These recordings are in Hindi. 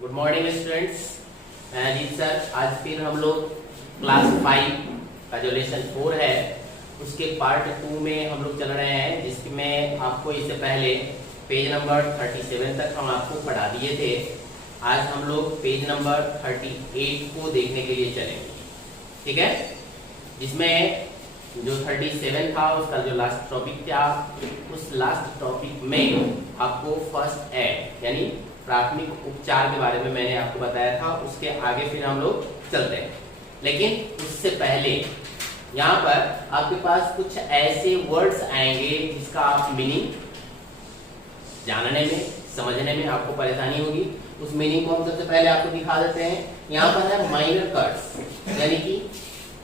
गुड मॉर्निंग स्टूडेंट्स, मैं अजीत सर। आज फिर हम लोग क्लास 5 का जो लेसन 4 है उसके पार्ट 2 में हम लोग चल रहे हैं, जिसमें आपको इससे पहले पेज नंबर 37 तक हम आपको पढ़ा दिए थे। आज हम लोग पेज नंबर 38 को देखने के लिए चलेंगे, ठीक है। जिसमें जो 37 था उसका जो लास्ट टॉपिक था, उस लास्ट टॉपिक में आपको फर्स्ट एड यानी प्राथमिक उपचार के बारे में मैंने आपको बताया था। उसके आगे फिर हम लोग चलते हैं, लेकिन उससे पहले यहाँ पर आपके पास कुछ ऐसे वर्ड्स आएंगे जिसका आप मीनिंग जानने में समझने में आपको परेशानी होगी। उस मीनिंग को हम सबसे पहले आपको दिखा देते हैं। यहाँ पर है माइनर कट्स, यानी कि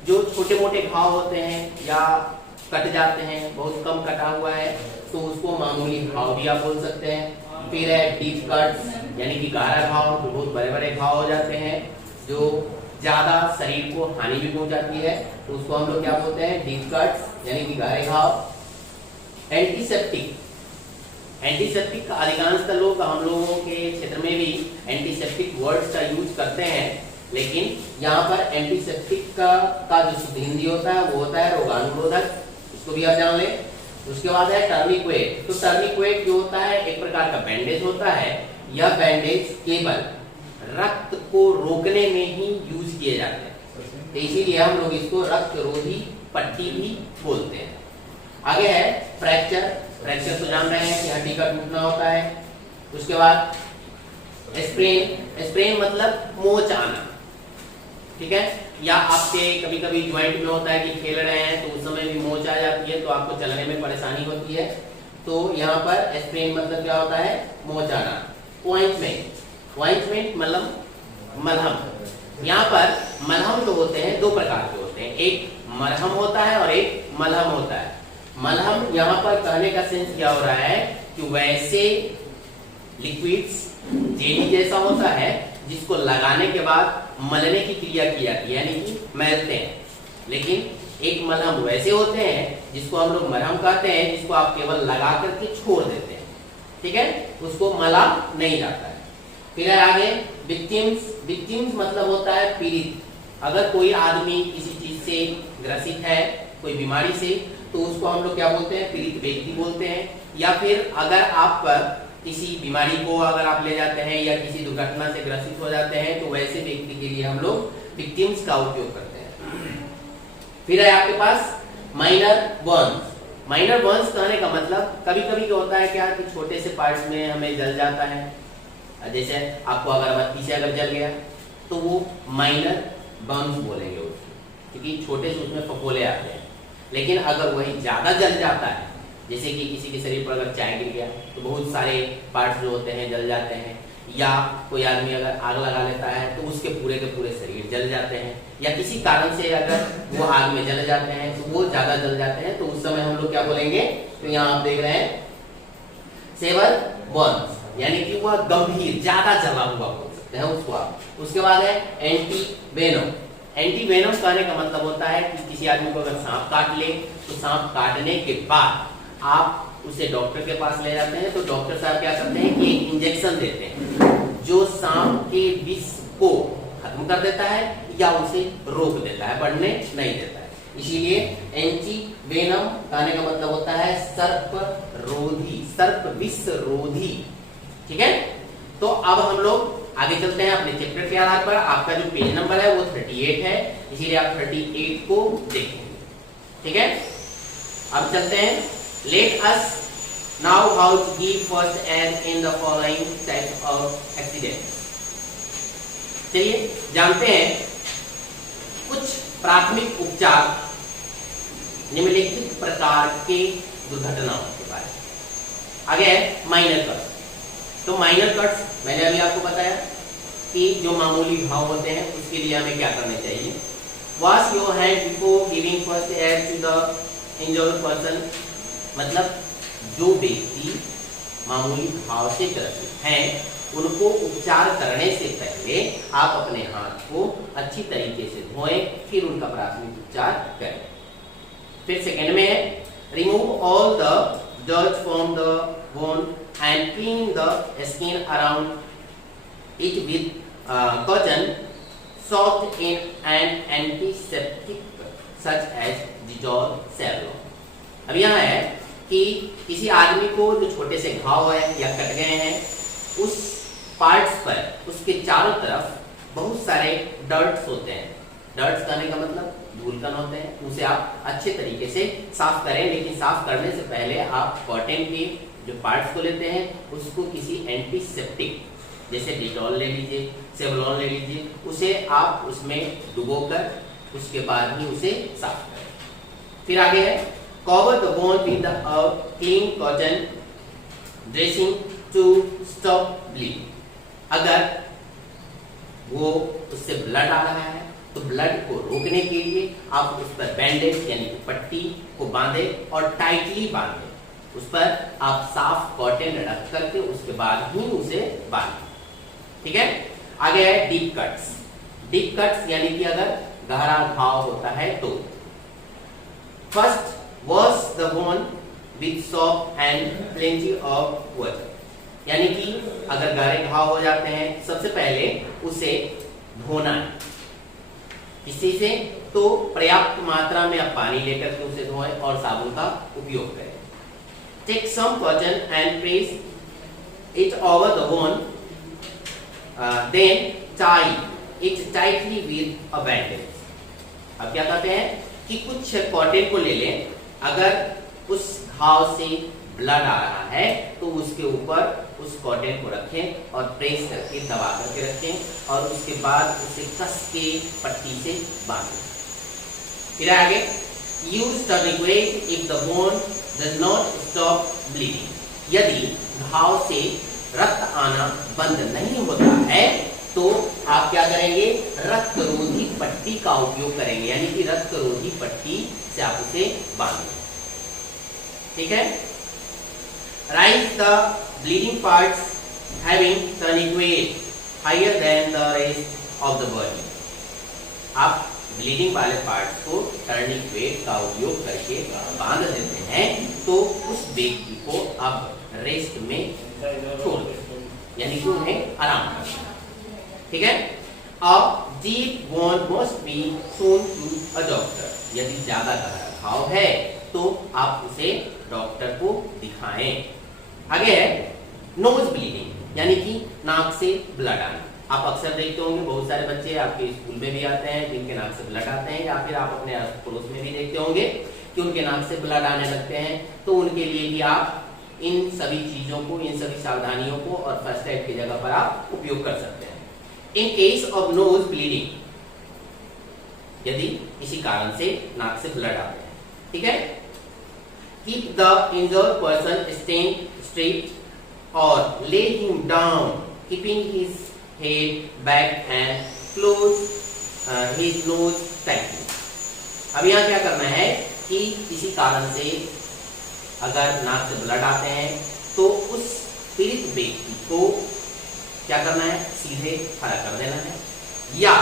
जो छोटे मोटे घाव होते हैं या कट जाते हैं, बहुत कम कटा हुआ है तो उसको मामूली घाव भी आप बोल सकते हैं। फिर है डीप कट्स, यानी कि गहरा घाव, जो बहुत बड़े बड़े घाव हो जाते हैं, जो ज्यादा शरीर को हानि भी पहुंचाती है, तो उसको हम लोग क्या बोलते हैं, डीप कट्स यानी कि गहरे घाव। एंटीसेप्टिक, एंटीसेप्टिक का अधिकांश लोग हम लोगों के क्षेत्र में भी एंटीसेप्टिक वर्ड्स का यूज करते हैं, लेकिन यहाँ पर एंटीसेप्टिक का जो शुद्ध हिंदी होता है वो होता है रोगाणुरोधक, इसको भी आप जान लें। उसके बाद है टर्निक्वेट। तो टर्निक्वेट जो होता है एक प्रकार का बैंडेज होता है। यह बैंडेज केवल रक्त को रोकने में ही यूज किए जाते हैं, तो इसीलिए हम लोग इसको रक्त रोधी पट्टी भी बोलते हैं। आगे है फ्रैक्चर। फ्रैक्चर तो जान रहे हैं कि हड्डी का टूटना होता है। उसके बाद स्प्रेन। स्प्रेन मतलब मोच आना, ठीक है। या आपके कभी कभी ज्वाइंट में होता है कि खेल रहे हैं तो उस समय भी मोच आ जाती है, तो आपको चलने में परेशानी होती है, तो यहाँ पर स्प्रेन मतलब क्या होता है, मोच आना। ऑइंटमेंट, ऑइंटमेंट मतलब मलहम। यहाँ पर मलहम जो होते हैं दो प्रकार के होते हैं, एक मरहम होता है और एक मलहम होता है। मलहम यहाँ पर कहने का सेंस क्या हो रहा है कि वैसे लिक्विड्स जेली जैसा होता है जिसको लगाने के बाद मलने की क्रिया की जाती है, यानी कि मलते हैं। लेकिन एक मलहम वैसे होते हैं जिसको हम लोग मरहम कहते हैं, जिसको आप केवल लगा करके छोड़ देते हैं, ठीक है, उसको मला नहीं जाता है। फिर है आगे विक्टिम्स। विक्टिम्स मतलब होता है पीड़ित। अगर कोई आदमी किसी चीज से ग्रसित है, कोई बीमारी से, तो उसको हम लोग क्या बोलते हैं, पीड़ित व्यक्ति बोलते हैं। या फिर अगर आप पर किसी बीमारी को अगर आप ले जाते हैं या किसी दुर्घटना से ग्रसित हो जाते हैं, तो वैसे व्यक्ति के लिए हम लोग विक्टिम्स का उपयोग करते हैं। फिर है आपके पास माइनर बर्न्स। माइनर बर्न्स कहने का मतलब कभी कभी क्या होता है क्या कि छोटे से पार्ट्स में हमें जल जाता है। जैसे आपको अगरबत्ती से अगर जल गया तो वो माइनर बर्न्स बोलेंगे उसको, क्योंकि छोटे से उसमें फफोले आते हैं। लेकिन अगर वही ज्यादा जल जाता है, जैसे कि किसी के शरीर पर अगर चाय गिर गया तो बहुत सारे पार्ट्स जो होते हैं जल जाते हैं, या कोई आदमी अगर आग लगा लेता है तो उसके पूरे के पूरे शरीर जल जाते हैं, या किसी कारण से अगर वो आग में जल जाते हैं तो वो ज्यादा जल जाते हैं, तो उस समय हम लोग क्या बोलेंगे, तो यहाँ आप देख रहे हैं सेवर बर्न्स, यानी कि वह गंभीर ज्यादा जला हुआ बोल सकते हैं उसको आप। उसके बाद है एंटी वेनम। एंटी वेनम कहने का मतलब होता है कि किसी आदमी को अगर सांप काट ले तो सांप काटने के बाद आप उसे डॉक्टर के पास ले जाते हैं, तो डॉक्टर साहब क्या करते हैं कि एक इंजेक्शन देते हैं जो सांप के विष को खत्म कर देता है या उसे रोक देता है, बढ़ने नहीं देता है। इसीलिए एंटी वेनम कहने का मतलब होता है सर्प रोधी, सर्प विष रोधी, ठीक है। तो अब हम लोग आगे चलते हैं अपने चैप्टर के आधार पर। आपका जो पेज नंबर है वो 38 है, इसीलिए आप 38 को देखेंगे, ठीक है। अब चलते हैं। Let us now how to give first aid in the following types of accidents. चलिए जानते हैं कुछ प्राथमिक उपचार निम्नलिखित प्रकार के दुर्घटनाओं के बारे में। आगे है माइनर कट्स। तो माइनर कट्स मैंने अभी आपको बताया कि जो मामूली घाव होते हैं उसके लिए हमें क्या करना चाहिए। Wash your hand before giving first aid to the injured person, मतलब जो व्यक्ति मामूली घाव से ग्रसित हैं उनको उपचार करने से पहले आप अपने हाथ को अच्छी तरीके से धोएं, फिर उनका प्राथमिक उपचार करें। फिर सेकंड में है remove all the dirt from the wound and clean the skin around it with cotton soaked in an antiseptic such as Dettol, Savlon। अब यहाँ है कि किसी आदमी को जो छोटे से घाव है या कट गए हैं, उस पार्ट्स पर उसके चारों तरफ बहुत सारे डर्ट्स होते हैं। डर्ट्स कहने का मतलब धूलकण होते हैं, उसे आप अच्छे तरीके से साफ करें। लेकिन साफ करने से पहले आप कॉटन के जो पार्ट्स को लेते हैं उसको किसी एंटीसेप्टिक जैसे डिटॉल ले लीजिए, सेवलॉन ले लीजिए, उसे आप उसमें डुबोकर उसके बाद ही उसे साफ करें। फिर आगे है cover the bone with a clean cotton dressing to stop bleeding. अगर वो उससे ब्लड आ रहा है तो ब्लड को रोकने के लिए आप उस पर बैंडेज यानी पट्टी को बांधे और टाइटली बांधे। उस पर आप साफ कॉटन रख करके उसके बाद ही उसे बांधे। ठीक है। आगे है डीप कट्स। डीप कट्स यानी कि अगर गहरा घाव होता है तो first wash the bone with soap and plenty of water. यानी कि अगर गहरे घाव हो जाते हैं सबसे पहले उसे धोना है किसी से, तो पर्याप्त मात्रा में आप पानी लेकर के उसे धोएं और साबुन का उपयोग करें। Take some cotton and press it over the bone, then tie it tightly with a bandage. अब क्या कहते हैं कि कुछ कॉटन को ले लें, अगर उस घाव से ब्लड आ रहा है तो उसके ऊपर उस कॉटन को रखें और प्रेस करके दबा करके रखें और उसके बाद उसे कस के पट्टी से बांधें। फिर आगे use tourniquet if the bone does not stop bleeding. यदि घाव से रक्त आना बंद नहीं होता है तो आप क्या करेंगे, रक्तरोधी पट्टी का उपयोग करेंगे, यानी कि रक्तरोधी पट्टी से आप उसे बांधें। ठीक है। Raise the bleeding parts having tourniquet higher than the rest of the body। आप ब्लीडिंग वाले पार्ट्स को टर्निक्वेट का उपयोग करके बांध देते हैं तो उस व्यक्ति को आप रेस्ट में छोड़ दें, यानी कि उन्हें आराम करना। ठीक है। A deep wound must be shown to a doctor। यदि ज्यादा गहरा घाव है तो आप उसे डॉक्टर को दिखाएं। आगे है नोज ब्लीडिंग, यानी कि नाक से ब्लड आना। आप अक्सर देखते होंगे बहुत सारे बच्चे आपके स्कूल में भी आते हैं जिनके नाक से ब्लड आते हैं, या फिर आप अपने आस पड़ोस में भी देखते होंगे कि उनके नाक से ब्लड आने लगते हैं। तो उनके लिए भी आप इन सभी चीजों को, इन सभी सावधानियों को और फर्स्ट एड की जगह पर आप उपयोग कर सकते हैं। In case of nose bleeding, यदि किसी कारण से नाक से ब्लड आते हैं, ठीक है, keep the injured person stand straight or lay him down, keeping his head back and close his nose tightly। अब यहाँ क्या करना है कि किसी कारण से अगर नाक से ब्लड आते हैं तो उस पीड़ित व्यक्ति को क्या करना है, सीधे खड़ा कर देना है, या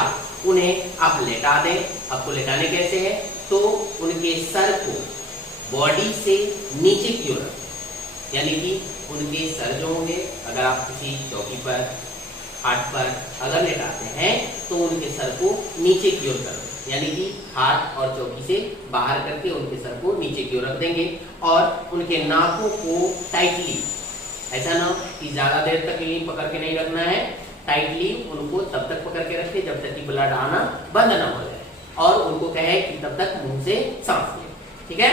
उन्हें आप लेटा दें। आपको लेटाने कैसे है, तो उनके सर को बॉडी से नीचे की ओर, यानी कि उनके सर जो होंगे, अगर आप किसी चौकी पर, हाथ पर अगर लेटाते हैं तो उनके सर को नीचे की ओर कर दें, यानी कि हाथ और चौकी से बाहर करके उनके सर को नीचे की ओर रख देंगे और उनके नाकों को टाइटली, ऐसा ना कि ज्यादा देर तक ही पकड़ के नहीं रखना है, टाइटली उनको तब तक पकड़ के रखे जब तक कि ब्लड आना बंद ना हो जाए, और उनको कहे कि तब तक मुंह से सांस ले। ठीक है।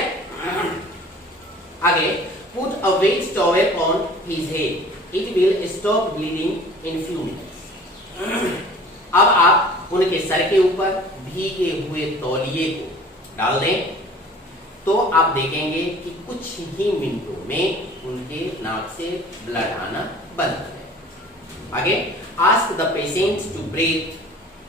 आगे put a wet towel on his head, it will stop bleeding in few minutes। अब आप उनके सर के ऊपर भीगे हुए तौलिए को डाल दें तो आप देखेंगे कि कुछ ही मिनटों में उनके नाक से ब्लड आना बंद हो जाए। आगे ask the patient to breathe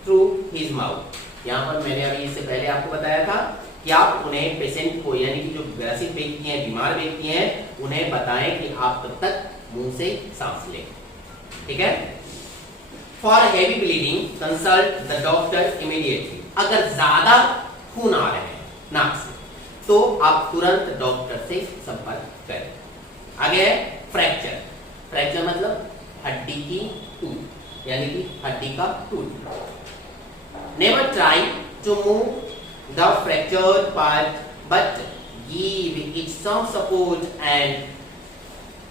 through his mouth। यहाँ पर मैंने अभी इससे पहले आपको बताया था कि आप उन्हें पेशेंट को, यानी कि जो ग्रसित व्यक्ति हैं, बीमार व्यक्ति हैं, उन्हें बताएं कि आप तब तक मुंह से सांस लें। ठीक है। For heavy bleeding consult the doctor immediately. अगर ज्यादा खून आ रहे हैं नाक से तो आप तुरंत डॉक्टर से संपर्क करें। आगे है फ्रैक्चर। फ्रैक्चर मतलब हड्डी की टूट। यानी कि हड्डी का टूटना। Never try to move the fractured part but give it some support and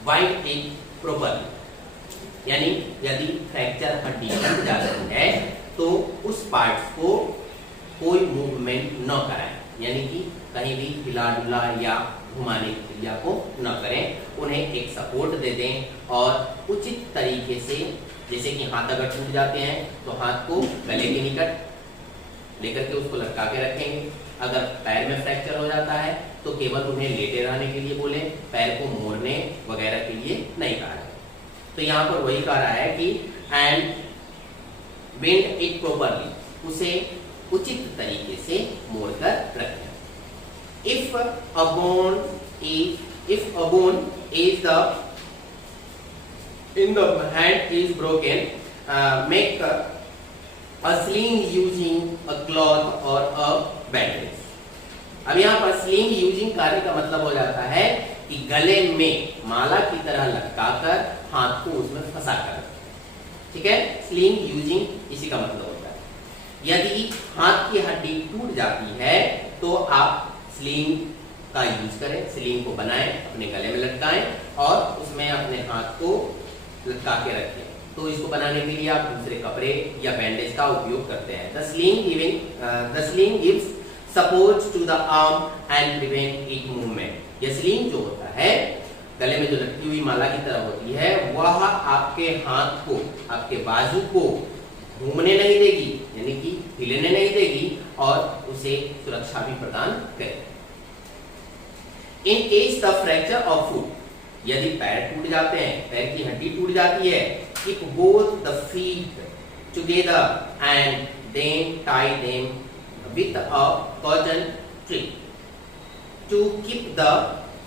wide it properly. यानी यदि फ्रैक्चर हड्डी टूट जाती है तो उस पार्ट्स को कोई मूवमेंट न कराएं, यानी कि कहीं भी हिला डुला या घुमाने की क्रिया को न करें, उन्हें एक सपोर्ट दे दें और उचित तरीके से, जैसे कि हाथ अगर टूट जाते हैं तो हाथ को गले के निकट लेकर के उसको लटका के रखेंगे। अगर पैर में फ्रैक्चर हो जाता है तो केवल उन्हें लेटे रहने के लिए बोलें, पैर को मोड़ने वगैरह के लिए नहीं कहा है। तो यहाँ पर वही कह रहा है कि एंड बेंड इट प्रॉपरली, उसे उचित तरीके से मोड़कर रखें। If a bone is in the hand is broken, make a sling using a cloth or a bandage। अब यहाँ पर स्लिंग यूजिंग कार्य का मतलब हो जाता है कि गले में माला की तरह लटकाकर हाथ को उसमें फंसा कर, ठीक है। स्लिंग यूजिंग इसी का मतलब होता है। यदि हाथ की हड्डी टूट जाती है तो आप स्लिंग का यूज करें, स्लिंग को बनाएं, अपने गले में लटकाएं और उसमें अपने हाथ को लटका के रखें। तो इसको बनाने के लिए आप दूसरे कपड़े या बैंडेज का उपयोग करते हैं। The sling gives support to the arm and prevent it movement. यह स्लिंग जो होता है, गले में जो लटकी हुई माला की तरह होती है, वह आपके हाथ को, आपके बाजू को घूमने नहीं देगी, यानी कि हिलने नहीं देगी और उसे सुरक्षा भी प्रदान करेगी। In case the fracture of foot, यदि पैर टूट जाते हैं, पैर की हड्डी टूट जाती है, keep both the feet together and then tie them with a cotton strip to keep the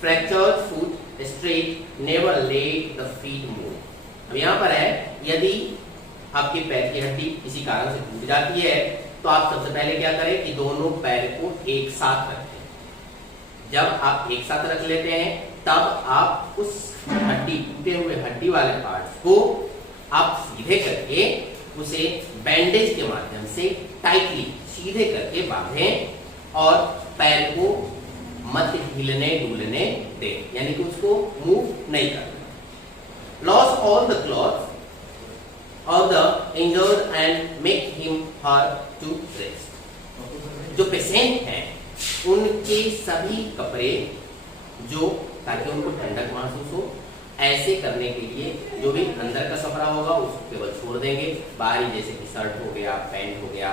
fractured foot straight, never let the feet move. अब यहाँ पर है, यदि आपके पैर की हड्डी किसी कारण से टूट जाती है तो आप सबसे पहले क्या करें कि दोनों पैर को एक साथ रखें। जब आप एक साथ रख लेते हैं तब आप उस हड्डी, टूटे हुए हड्डी वाले पार्ट्स को आप सीधे करके उसे बैंडेज के माध्यम से टाइटली सीधे करके बांधें और पैर को मत हिलने डुलने दें, यानी कि उसको मूव नहीं करना। Loss all the clothes of the injured and make him her to rest। जो पेशेंट हैं उनके सभी कपड़े जो, ताकि उनको ठंडक महसूस हो, ऐसे करने के लिए जो भी अंदर का कपड़ा होगा उसको केवल छोड़ देंगे। बाहरी जैसे कि शर्ट हो गया, पैंट हो गया,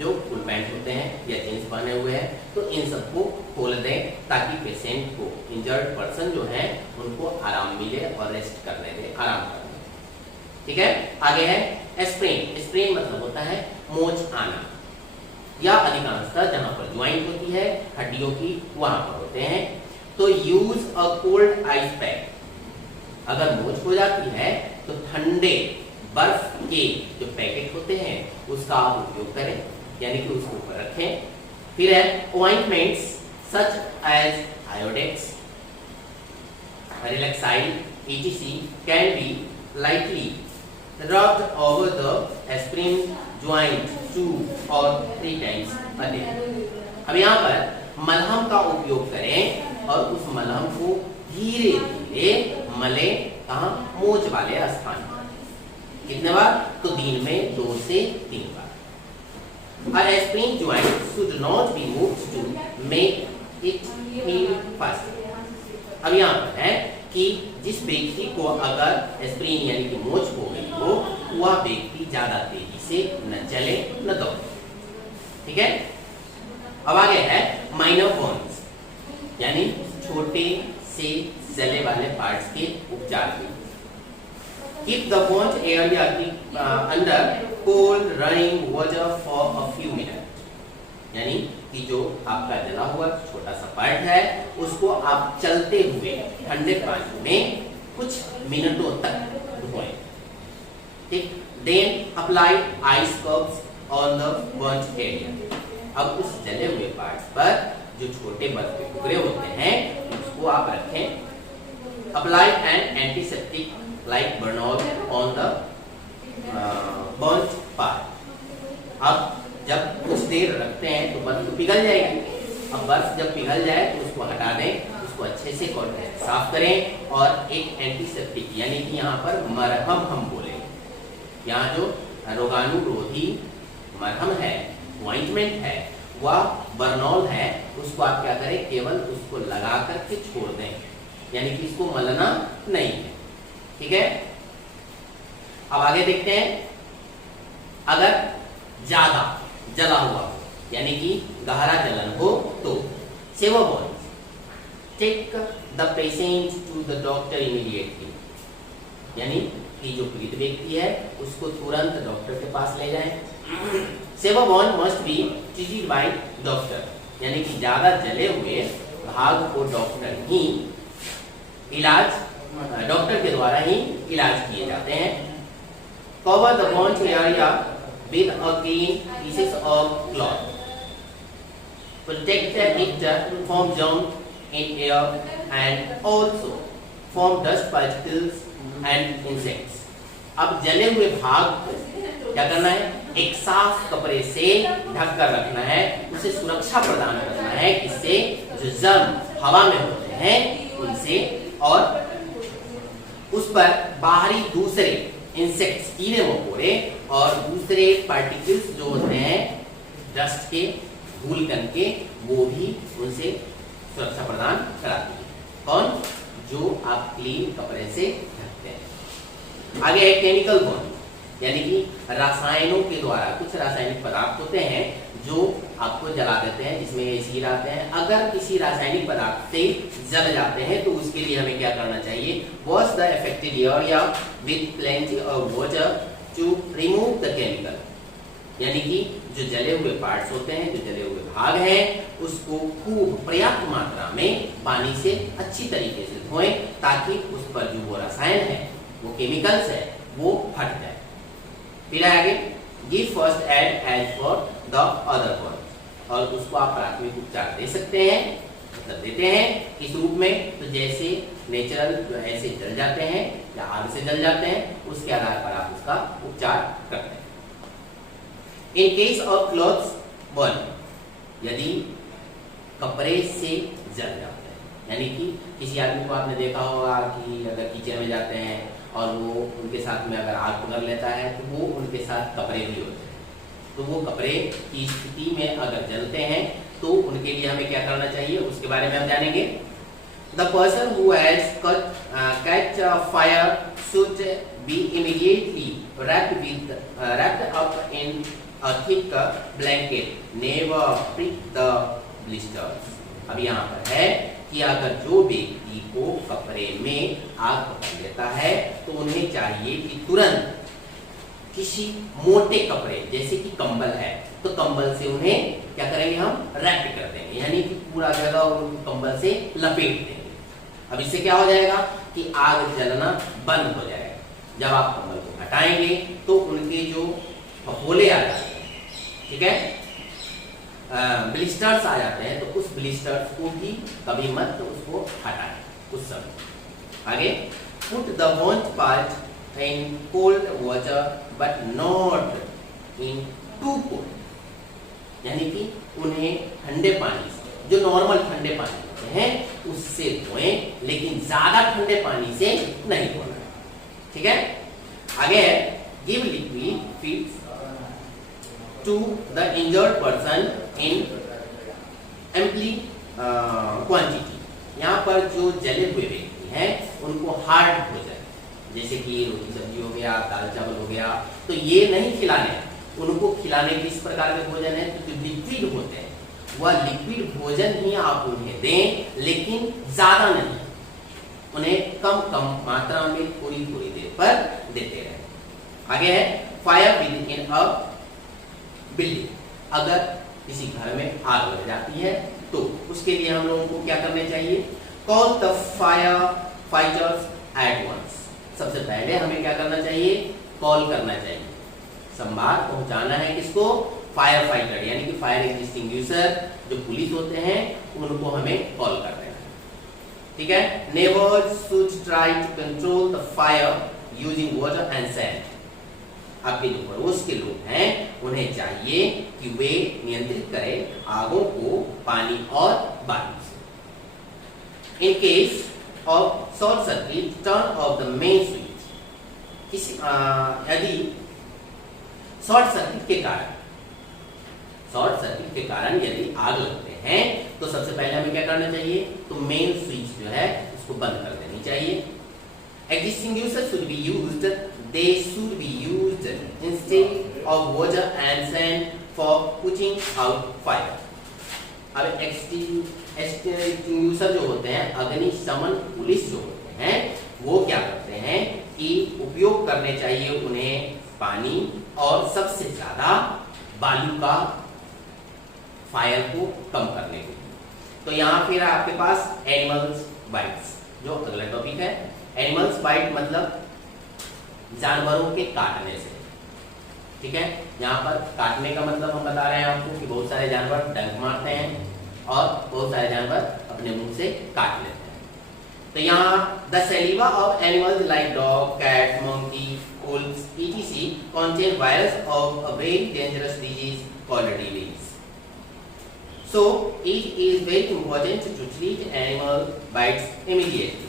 जो फुल पैंट होते हैं या जींस पहने हुए हैं, तो इन सबको खोल दें ताकि पेशेंट को, इंजर्ड पर्सन जो है, उनको आराम मिले और रेस्ट करने दें, आराम करने। ठीक है, आगे है स्प्रेन। स्प्रेन मतलब होता है मोच आना, या अधिकांशतः जहां पर ज्वाइंट होती है हड्डियों की वहां पर होते हैं। तो use a cold ice pack. अगर मोच हो जाती है तो ठंडे बर्फ के जो पैकेट होते हैं उसका आप उपयोग करें, यानी कि उसको ऊपर रखें। फिर है ointments such as Iodex, Relaxide etc can be lightly rubbed over the sprain joint 2 or 3 times a day। अब यहाँ पर मलहम का उपयोग करें और उस मलहम को धीरे धीरे मले, कहाँ, मोच वाले स्थान पर। कितने बार? तो दिन में 2 से 3 बार। A sprain joint should not be moved to make it heal fast। अब यहाँ पर है कि जिस व्यक्ति को अगर स्प्रेन यानी कि मोच हो गई हो, वह व्यक्ति ज्यादा तेजी से न चले न दौड़े। ठीक है, अब आगे है माइनर बोन्स, यानी छोटे से जले वाले पार्ट्स के उपचार की। Keep the bones early under cold running water for a few minute, यानी कि जो आपका जला हुआ छोटा सा पार्ट है उसको आप चलते हुए ठंडे पानी में कुछ मिनटों तक धोएं। ठीक, then apply ice cups on the burned area. अब उस जले हुए पार्ट्स पर जो छोटे बर्फ के टुकड़े होते हैं उसको आप रखें। Apply N antiseptic like Burnol on the burned part. अब जब कुछ देर रखते हैं तो बर्फ तो पिघल जाएगी। अब बर्फ जब पिघल जाए तो उसको हटा दें, उसको अच्छे से साफ करें और एक एंटीसेप्टिक यानी कि यहाँ पर मरहम हम बोले, यहाँ जो रोगाणुरोधी मरहम है, ऑइंटमेंट है, वह बर्नॉल है, उसको आप क्या करें, केवल उसको लगा करके छोड़ दें, यानी कि इसको मलना नहीं है। ठीक है, अब आगे देखते हैं। अगर ज्यादा जला हुआ हो यानी कि गहरा जलन हो तो severe burn take the patient to the doctor immediately, यानी कि जो पीड़ित व्यक्ति है उसको तुरंत डॉक्टर के पास ले जाएं। Severe burn must be treated by doctor, यानी कि ज्यादा जले हुए भाग को डॉक्टर के द्वारा ही इलाज किए जाते हैं। Cover the burned area with a clean pieces of cloth, protect it from germs in air and also from dust particles and insects। अब जले हुए भाग को क्या करना है, एक साफ कपड़े से ढक कर रखना है, उसे सुरक्षा प्रदान करना है, इससे जो जर्म हवा में होते हैं उनसे और उस पर बाहरी दूसरे इंसेक्ट्स, कीड़े मकोड़े और दूसरे पार्टिकल्स जो होते हैं डस्ट के, धूल कण के, वो भी उनसे सुरक्षा प्रदान कराती है। कौन? जो आप क्लीन कपड़े से ढकते हैं। आगे है केमिकल बॉन्ड, यानी कि रसायनों के द्वारा, कुछ रासायनिक पदार्थ होते हैं जो आपको जला देते हैं, जिसमें एसिड आते हैं। अगर किसी रासायनिक पदार्थ से जल जाते हैं तो उसके लिए हमें क्या करना चाहिए, wash the affected area with plenty of water to remove the chemical, यानी कि जो जले हुए पार्ट्स होते हैं, जो जले हुए भाग हैं, उसको खूब पर्याप्त मात्रा में पानी से अच्छी तरीके से धोएं ताकि उस पर जो वो रसायन है, वो केमिकल्स है, वो हट जाए। फिर आगे give first aid as for the other one, और उसको आप प्राथमिक उपचार दे सकते हैं, मतलब देते हैं किस रूप में, तो जैसे नेचुरल जो ऐसे जल जाते हैं या आग से जल जाते हैं, उसके आधार पर आप उसका उपचार करते हैं। In case of clothes burn, यदि कपड़े से जल जाते हैं, यानी कि किसी आदमी को आपने देखा होगा कि अगर किचन में जाते हैं और वो उनके साथ में अगर आग पकड़ लेता है तो वो उनके साथ कपड़े भी होते हैं, तो वो कपड़े की स्थिति में अगर जलते हैं तो उनके लिए हमें क्या करना चाहिए, उसके बारे में हम जानेंगे। The person who has catch fire should be immediately wrapped up in a thick blanket, never prick the blisters। अब यहाँ पर है कि अगर जो व्यक्ति को कपड़े में आग पकड़ लेता है तो उन्हें चाहिए कि तुरंत किसी मोटे कपड़े, जैसे कि कंबल है, तो कंबल से उन्हें क्या करेंगे, हम रैप कर देंगे, यानी कि पूरा जगह उन कंबल से लपेट देंगे। अब इससे क्या हो जाएगा कि आग जलना बंद हो जाएगा। जब आप कंबल को हटाएंगे तो उनके जो फफोले आ जाते हैं, ठीक है, ब्लिस्टर्स आ जाते हैं, तो उस ब्लिस्टर्स को भी कभी मत तो उसको हटाएं उस समय। आगे put the burned part in cold water but not in too cold, यानी कि उन्हें ठंडे पानी से, जो नॉर्मल ठंडे पानी होते हैं उससे धोएं, लेकिन ज्यादा ठंडे पानी से नहीं धोना, ठीक है। आगे है give liquid feeds to the injured person in amply quantity. यहाँ पर जो जले हुए व्यक्ति हैं उनको हार्ड भोजन, जैसे कि रोटी सब्जी हो गया, दाल चावल हो गया, तो ये नहीं खिलाने, उनको खिलाने किस प्रकार के भोजन है, तो जो लिक्विड होते हैं वह लिक्विड भोजन ही आप उन्हें दें, लेकिन ज्यादा नहीं, उन्हें कम कम मात्रा में थोड़ी थोड़ी देर पर देते रहे। आगे है fire with in a building, अगर किसी घर में आग लग जाती है तो उसके लिए हम लोगों को क्या करने चाहिए, call the fire fighters at once. सबसे पहले हमें क्या करना चाहिए, कॉल करना चाहिए, संवाद पहुंचाना है किसको, फायर फाइटर, यानी कि फायर एक्सटिंग्विशर जो पुलिस होते हैं उनको हमें कॉल कर देना है, ठीक है। Never should try to control the fire using water and sand, आपके जो पड़ोस के लोग हैं उन्हें चाहिए कि वे नियंत्रित करें आगों को पानी और बालू से। In case of short circuit turn off the main switch. यदि शॉर्ट सर्किट के कारण यदि आग लगते हैं तो सबसे पहले हमें क्या करना चाहिए, तो मेन स्विच जो है उसको बंद कर देनी चाहिए। Extinguisher should be used. They should be used instead of water and sand for putting out fire. अब extinguisher जो होते हैं, अग्निशमन पुलिस जो होते हैं, वो क्या करते हैं कि उपयोग करने चाहिए उन्हें पानी और सबसे ज्यादा बालू का फायर को कम करने के लिए। तो यहाँ फिर आपके पास एनिमल्स बाइट्स जो अगला टॉपिक है। एनिमल्स बाइट मतलब जानवरों के काटने से, ठीक है। यहाँ पर काटने का मतलब हम बता रहे हैं आपको कि बहुत सारे जानवर डंक मारते हैं और बहुत सारे जानवर अपने मुंह से काट लेते हैं। तो यहाँ the saliva of animals like dog, cat, monkey, wolves, etc. contain virus of a very dangerous disease called rabies. So it is very important to treat animal bites immediately.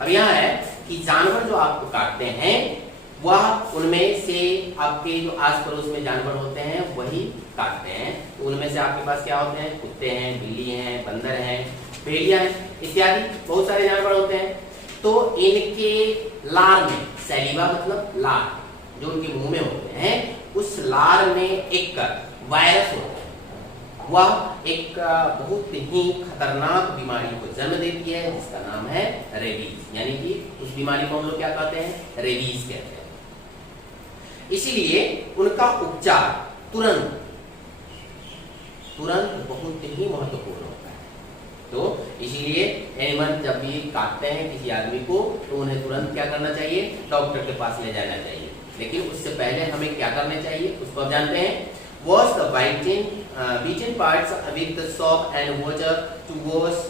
अब यह है कि जानवर जो आपको काटते हैं वह उनमें से आपके जो आस पड़ोस में जानवर होते हैं वही काटते हैं। तो उनमें से आपके पास क्या होते हैं, कुत्ते हैं, बिल्ली हैं, बंदर हैं, भेड़िया हैं इत्यादि बहुत सारे जानवर होते हैं। तो इनके लार में, सैलिवा मतलब लार जो उनके मुंह में होते हैं, उस लार में एक वायरस होता है। वह एक बहुत ही खतरनाक बीमारी को जन्म देती है जिसका नाम है रेबीज। यानी कि उस बीमारी को हम लोग क्या कहते हैं, रेबीज कहते हैं। इसीलिए उनका उपचार तुरंत बहुत ही महत्वपूर्ण होता है। तो इसीलिए एनिमल जब भी काटते हैं किसी आदमी को तो उन्हें तुरंत क्या करना चाहिए, डॉक्टर के पास ले जाना चाहिए। लेकिन उससे पहले हमें क्या करना चाहिए उसको आप जानते हैं। Wash the beaten parts with the soap and water to wash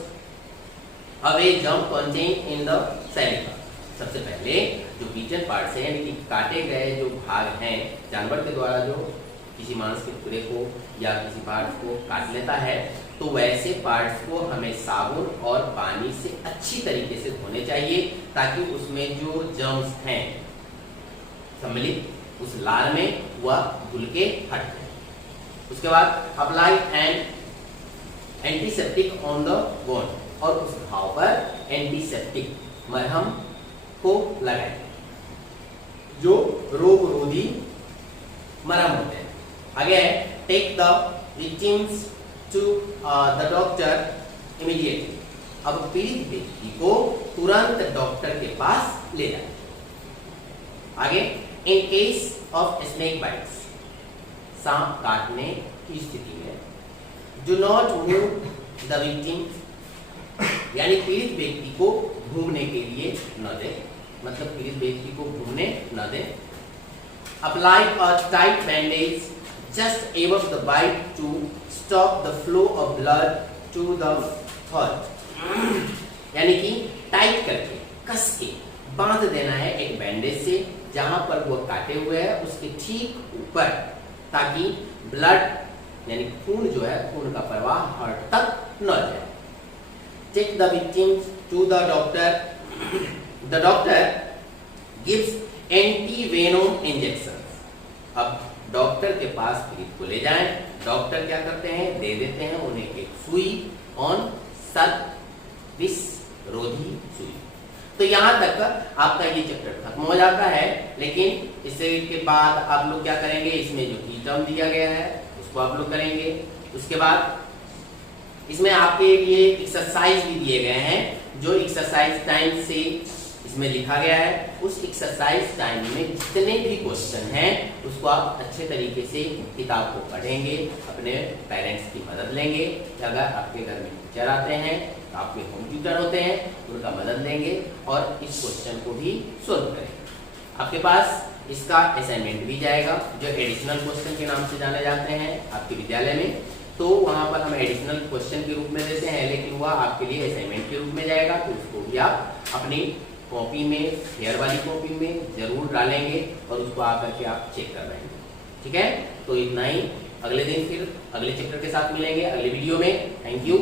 away germs contained in the saliva. सबसे पहले जो बीटन पार्ट्स हैं यानी कि काटे गए जो भाग हैं जानवर के द्वारा जो किसी मांस के टुकड़े को या किसी पार्ट को काट लेता है, तो वैसे पार्ट्स को हमें साबुन और पानी से अच्छी तरीके से धोने चाहिए ताकि उसमें जो जर्म्स हैं सम्मिलित उस लार में वह धुल के हट जाए। उसके बाद apply N antiseptic on the wound और उस घाव पर एंटीसेप्टिक मरहम को लगाएं जो रोग रोधी मरहम होते हैं। आगे take the victims to the doctor immediately. अब पीड़ित व्यक्ति को तुरंत डॉक्टर के पास ले जाए। आगे in case of snake bites, सांप काटने की स्थिति में do not move the victim, यानी पीड़ित व्यक्ति को घूमने के लिए न दे, मतलब पीड़ित व्यक्ति को घूमने न दे। Apply a tight bandage just above the bite to stop the flow of blood to the heart, यानी कि टाइट करके कस के बांध देना है एक बैंडेज से जहां पर वो काटे हुए है उसके ठीक ऊपर, ताकि ब्लड यानी खून जो है खून का प्रवाह हार्ट तक न जाए। Take the victims to the doctor. The doctor gives anti venom injections. अब डॉक्टर के पास पीड़ित को ले जाएं। डॉक्टर क्या करते हैं, दे देते हैं उन्हें एक सुई ऑन सर्प विष रोधी सुई। तो यहाँ तक आपका ये चैप्टर खत्म हो जाता है। लेकिन इससे के बाद आप लोग क्या करेंगे, इसमें जो की टर्म दिया गया है उसको आप लोग करेंगे। उसके बाद इसमें आपके लिए एक्सरसाइज भी दिए गए हैं जो एक्सरसाइज टाइम से इसमें लिखा गया है। उस एक्सरसाइज टाइम में जितने भी क्वेश्चन हैं उसको आप अच्छे तरीके से किताब को पढ़ेंगे, अपने पेरेंट्स की मदद लेंगे। अगर आपके घर में टीचर आते हैं तो आपके होम ट्यूटर होते हैं उनका मदद लेंगे और इस क्वेश्चन को भी सोल्व करेंगे। आपके पास इसका असाइनमेंट भी जाएगा जो एडिशनल क्वेश्चन के नाम से जाने जाते हैं आपके विद्यालय में। तो वहां पर हम एडिशनल क्वेश्चन के रूप में देते हैं, लेकिन वह आपके लिए असाइनमेंट के रूप में जाएगा। तो उसको भी आप अपनी कॉपी में, फेयर वाली कॉपी में जरूर डालेंगे और उसको आकर के आप चेक कर लेंगे। ठीक है, तो इतना ही। अगले दिन फिर अगले चैप्टर के साथ मिलेंगे अगले वीडियो में। Thank you.